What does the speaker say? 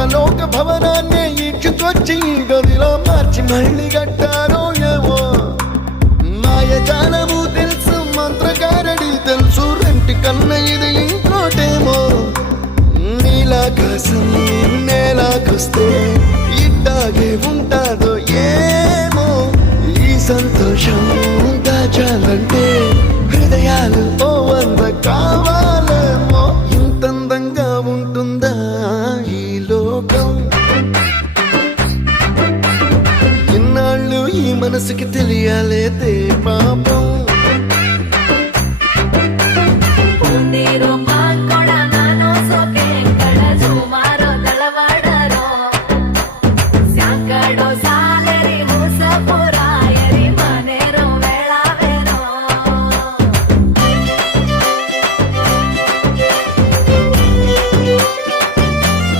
పరలోక భవనాన్ని ఈడ్చుకొచ్చి గదిలో మార్చి మళ్ళీ కట్టారో ఏమో మాయజాలము తెలుసు మంత్రగారడి తెలుసు రెంటి కన్న ఇది ఇంకోటేమో నీలాకాశం నేలాకొస్తే ఇట్టాగే ఉంటాదో ఏమో ఈ సంతోషం దాచాలంటే హృదయాలు ఓ వంద కావాలేమో ఇంతందంగా ఉంటుందా ఈ లోకం ఇన్నాళ్ళు ఈ మనసుకి తెలియాలేదే పాపం